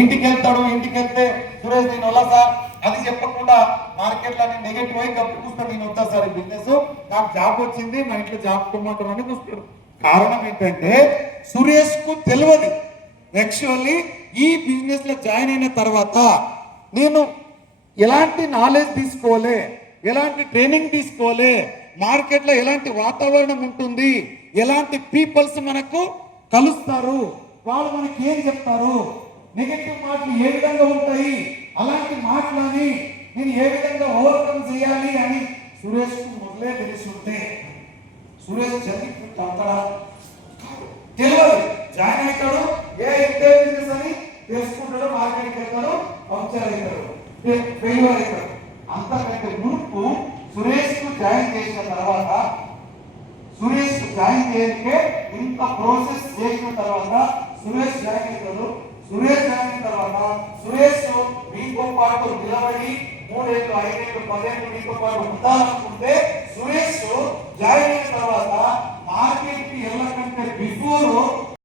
ఇంటికి వెళ్తే సురేష్ నేను వల్ల సార్ అది చెప్పకుండా మార్కెట్లో నేను నెగటివ్ అయి కప్పు కూర్చొని నేను వస్తా సార్ ఈ బిజినెస్ నాకు జాబ్ వచ్చింది మా ఇంట్లో జాబ్ కొమ్మంటారు అని చూస్తాడు. కారణం ఏంటంటే సురేష్ కు తెలియదు యాక్చువల్లీ ఈ బిజినెస్ లో జాయిన్ అయిన తర్వాత నేను ఎలాంటి నాలెడ్జ్ తీసుకోవాలి, ఎలాంటి ట్రైనింగ్ తీసుకోవాలి, మార్కెట్లో ఎలాంటి వాతావరణం ఉంటుంది, ఎలాంటి పీపుల్స్ మనకు కలుస్తారు, వాళ్ళు మనకి ఏం చెప్తారు, నెగటివ్ మాటలు ఏ విధంగా ఉంటాయి, అలాంటి మాటలని నేను ఏ విధంగా ఓవర్కమ్ చేయాలి అని సురేష్ కు మొదలే తెలిసి ఉంటే సురేష్ చదివిపోతాడా తెలియదు. జాయిన్ అవుతాడు, ఏ ఇంటే బిజినెస్ అని తెలుసుకుంటాడు, మార్కెట్కి వెళ్తాడు, పంక్చర్ అవుతాడు, ఫెయిల్యూర్ అవుతాడు. అంతకంటే మునుపు సురేష్ కు జాయిన్ చేసిన తర్వాత సురేష్ జాయిన్ చేయకే ఇంత ప్రాసెస్ చేసిన తర్వాత సురేష్ జాయిన్ అవుతాడు. సురేష్ జాయిన్ అయిన తర్వాత సురేష్ మీతో పాటు నిలబడి 3 ఏళ్ళు 5 ఏళ్ళు 10 ఏళ్ళు మీతో పాటు ఉండాలనుకుంటే సురేష్ జాయిన్ అయిన తర్వాత మార్కెట్ కి వెళ్ళకంటే బిఫోర్